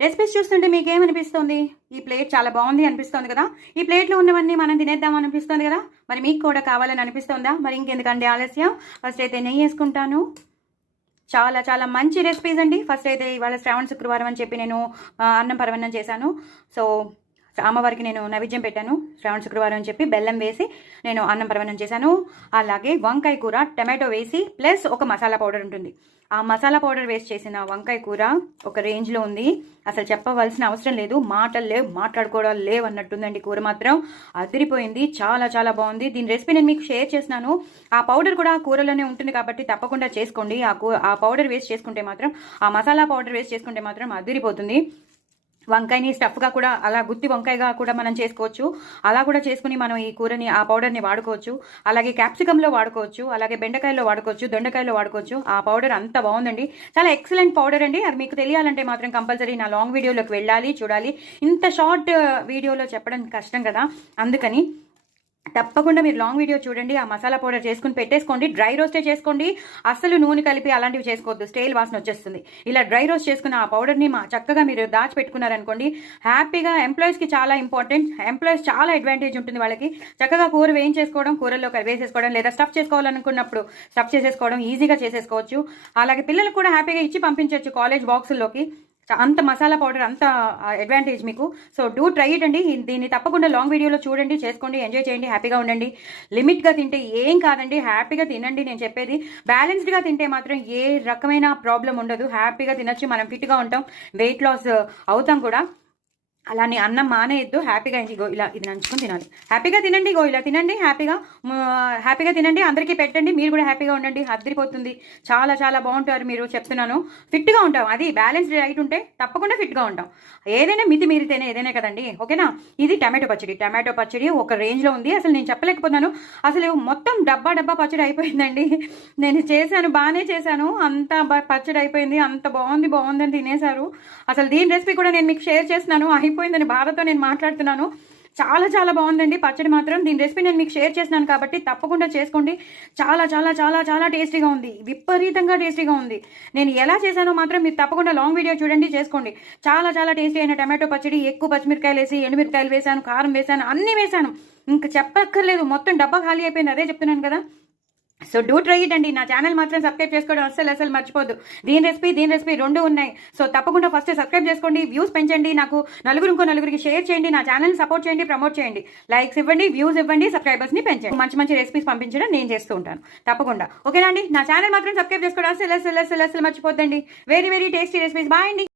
Recipes చూస్తుంటే మీకేమనిపిస్తుంది? ఈ ప్లేట్ చాలా బాగుంది అనిపిస్తుంది కదా. ఈ ప్లేట్లో ఉన్నవన్నీ మనం తినేద్దాం అనిపిస్తుంది కదా. మరి మీకు కూడా కావాలని అనిపిస్తుందా? మరి ఇంకెందుకండి ఆలస్యం, ఫస్ట్ అయితే నెయ్యి వేసుకుంటాను. చాలా చాలా మంచి రెసిపీస్ అండి. ఫస్ట్ అయితే ఇవాళ శ్రావణ శుక్రవారం అని చెప్పి నేను అన్నం పరవన్నం చేశాను. సో అమ్మవారికి నేను నైవేద్యం పెట్టాను. శ్రావణ శుక్రవారం అని చెప్పి బెల్లం వేసి నేను అన్నం పరవన్నం చేశాను. అలాగే వంకాయ కూర టమాటో వేసి ప్లస్ ఒక మసాలా పౌడర్ ఉంటుంది. ఆ మసాలా పౌడర్ వేస్ట్ చేసిన వంకాయ కూర ఒక రేంజ్లో ఉంది. అసలు చెప్పవలసిన అవసరం లేదు, మాటలు లేవు, మాట్లాడుకోవడాలు లేవు అన్నట్టుందండి. కూర మాత్రం అదిరిపోయింది, చాలా చాలా బాగుంది. దీని రెసిపీ నేను మీకు షేర్ చేస్తున్నాను. ఆ పౌడర్ కూడా కూరలోనే ఉంటుంది కాబట్టి తప్పకుండా చేసుకోండి. ఆ పౌడర్ వేస్ట్ చేసుకుంటే మాత్రం, ఆ మసాలా పౌడర్ వేస్ట్ చేసుకుంటే మాత్రం అదిరిపోతుంది. వంకాయని స్టఫ్గా కూడా అలా గుత్తి వంకాయగా కూడా మనం చేసుకోవచ్చు. అలా కూడా చేసుకుని మనం ఈ కూరని ఆ పౌడర్ని వాడుకోవచ్చు. అలాగే క్యాప్సికంలో వాడుకోవచ్చు, అలాగే బెండకాయలో వాడుకోవచ్చు, దొండకాయలో వాడుకోవచ్చు. ఆ పౌడర్ అంత బాగుందండి, చాలా ఎక్సలెంట్ పౌడర్ అండి. అది మీకు తెలియాలంటే మాత్రం కంపల్సరీ నా లాంగ్ వీడియోలోకి వెళ్ళాలి, చూడాలి. ఇంత షార్ట్ వీడియోలో చెప్పడం కష్టం కదా, అందుకని తప్పకుండా మీరు లాంగ్ వీడియో చూడండి. ఆ మసాలా పౌడర్ చేసుకుని పెట్టేసుకోండి. డ్రై రోస్టే చేసుకోండి, అస్సలు నూనె కలిపి అలాంటివి చేసుకోవద్దు, స్టైల్ వాసన వచ్చేస్తుంది. ఇలా డ్రై రోస్ట్ చేసుకున్న ఆ పౌడర్ని చక్కగా మీరు దాచిపెట్టుకున్నారనుకోండి, హ్యాపీగా ఎంప్లాయీస్కి చాలా ఇంపార్టెంట్. ఎంప్లాయీస్ చాలా అడ్వాంటేజ్ ఉంటుంది వాళ్ళకి. చక్కగా కూర వేయించేసుకోవడం, కూరల్లో వేసేసుకోవడం, లేదా స్టఫ్ చేసుకోవాలనుకున్నప్పుడు స్టఫ్ చేసేసుకోవడం, ఈజీగా చేసేసుకోవచ్చు. అలాగే పిల్లలకు కూడా హ్యాపీగా ఇచ్చి పంపించవచ్చు కాలేజ్ బాక్సుల్లోకి. అంత మసాలా పౌడర్ అంత అడ్వాంటేజ్ మీకు. సో డూ ట్రై ఇట్ అండి. దీన్ని తప్పకుండా లాంగ్ వీడియోలో చూడండి, చేసుకోండి, ఎంజాయ్ చేయండి, హ్యాపీగా ఉండండి. లిమిట్గా తింటే ఏం కాదండి, హ్యాపీగా తినండి. నేను చెప్పేది బ్యాలెన్స్డ్గా తింటే మాత్రం ఏ రకమైన ప్రాబ్లం ఉండదు. హ్యాపీగా తినొచ్చు, మనం ఫిట్గా ఉంటాం, వెయిట్ లాస్ అవుతాం కూడా. అలానే అన్నం మానేయద్దు, హ్యాపీగా ఇంకో ఇలా ఇది నంచుకొని తినాలి. హ్యాపీగా తినండి, ఇగో ఇలా తినండి, హ్యాపీగా తినండి, అందరికీ పెట్టండి, మీరు కూడా హ్యాపీగా ఉండండి. అదిరిపోతుంది, చాలా చాలా బాగుంటారు మీరు, చెప్తున్నాను. ఫిట్గా ఉంటాం, అది బ్యాలెన్స్డ్ డైట్ ఉంటే తప్పకుండా ఫిట్గా ఉంటాం. ఏదైనా మితి మీరితేనే ఏదైనా కదండి, ఓకేనా. ఇది టమాటో పచ్చడి ఒక రేంజ్లో ఉంది. అసలు నేను చెప్పలేకపోతున్నాను, అసలు మొత్తం డబ్బా పచ్చడి అయిపోయిందండి. నేను చేశాను, బాగానే చేశాను, అంత పచ్చడి అయిపోయింది, అంత బాగుందని తినేశారు. అసలు దీని రెసిపీ కూడా నేను మీకు షేర్ చేస్తున్నాను. అయిపోయిందని బాధతో నేను మాట్లాడుతున్నాను. చాలా చాలా బాగుందండి పచ్చడి మాత్రం. దీని రెసిపీ నేను మీకు షేర్ చేస్తున్నాను కాబట్టి తప్పకుండా చేసుకోండి. చాలా చాలా చాలా చాలా టేస్టీగా ఉంది, విపరీతంగా టేస్టీగా ఉంది. నేను ఎలా చేశానో మాత్రం మీరు తప్పకుండా లాంగ్ వీడియో చూడండి, చేసుకోండి. చాలా చాలా టేస్టీ అయిన టమాటో పచ్చడి. ఎక్కువ పచ్చిమిరకాయలు వేసి, ఎండుమిరకాయలు వేసాను, కారం వేసాను, అన్నీ వేసాను, ఇంకా చెప్పక్కర్లేదు. మొత్తం డబ్బా ఖాళీ అయిపోయింది, అదే చెప్తున్నాను కదా. సో డూ ట్రై ఇట్ అండి. నా ఛానల్ మాత్రం సబ్స్క్రైబ్ చేసుకోవడం అస్సలు మర్చిపోద్దు. దీని రెసిపీ రెండు ఉన్నాయి. సో తప్పకుండా ఫస్ట్ సబ్స్క్రైబ్ చేసుకోండి, వ్యూస్ పెంచండి, నాకు నలుగురికి షేర్ చేయండి, నా ఛానల్ సపోర్ట్ చేయండి, ప్రమోట్ చేయండి, లైక్స్ ఇవ్వండి, వ్యూస్ ఇవ్వండి, సబ్స్క్రైబర్స్ని పెంచండి. మంచి రెసిపీస్ పంపించడం నేను చేస్తూ ఉంటాను తప్పకుండా, ఓకేనా అండి. నా ఛానల్ మాత్రం సబ్స్క్రైబ్ చేసుకోవడం అస్సలు మర్చిపోద్దండి. Very tasty recipes. బాయ్ అండి.